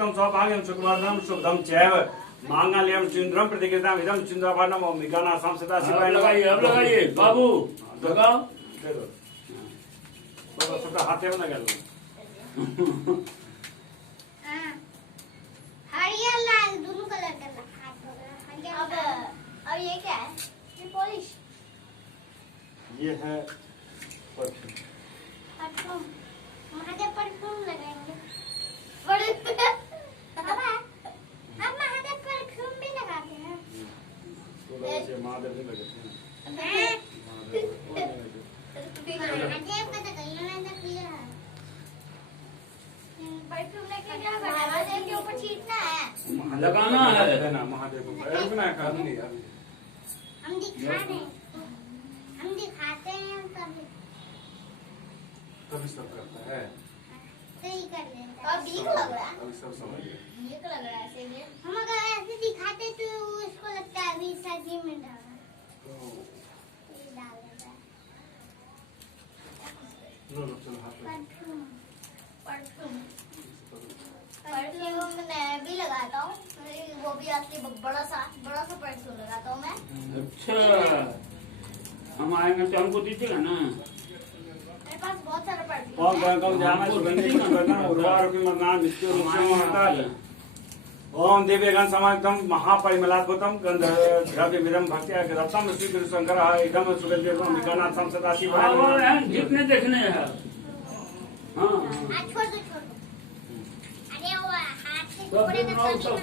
सततं सौभाग्यं सुखवर्धनं शुभदं चैव मांगल्यं चिंद्रम प्रतिकृतां इदं चिंद्राभरणं मिकानासां सदा शिवाय नमः। अब लगाइए बाबू लगाओ। दे दो तो सबका हाथे में लगा लो। हरियर लाल दोनों कलर का अब ये क्या है? ये पॉलिश। ये है परफ्यूम। परफ्यूम महादेव परफ्यूम लगाएंगे। अब महादेव परफ्यूम भी लगाते हैं। तो लोग महादेव भी लगाते हैं। महादेव का तो कहीं ना कहीं है। परफ्यूम लेके क्या महादेव के ऊपर छींटना है। लगाना है ना महादेव को ऐसे ना कर नहीं यार। हम दिखाते हैं तभी तभी सब करता है। सही कर देता है। अब ये लग रहा है। अभी सब समझ गए। ये लग रहा है ऐसे भी। हम अगर ऐसे दिखाते तो उसको लगता है अभी सब्जी में डाला। ये डाल देता है। लो लो चलो हाथ में। परफ्यूम मैं भी लगाता हूँ। वो भी आके बड़ा सा परफ्यूम लगाता हूँ मैं। अच्छा हम आएंगे तो हमको दीजिएगा ना। मेरे पास बहुत सारा परफ्यूम और है। गंगम जामा सुगंधि सुगंधना उर्वारुकि मन्नान नित्य रूपम ओम दिव्यगण समागतम महापरिमलाद्भुतम गंध द्रव्यमिदं भक्त्या रत्नम श्री गुरु शंकरः इदं सुगंधिर्गुण विकानाथं सदाशिवाय नमः। जितने देखने हैं। हाँ छोड़ दो। अरे वो हाथ से सब जोड़े दिन ना और तभी ना। सब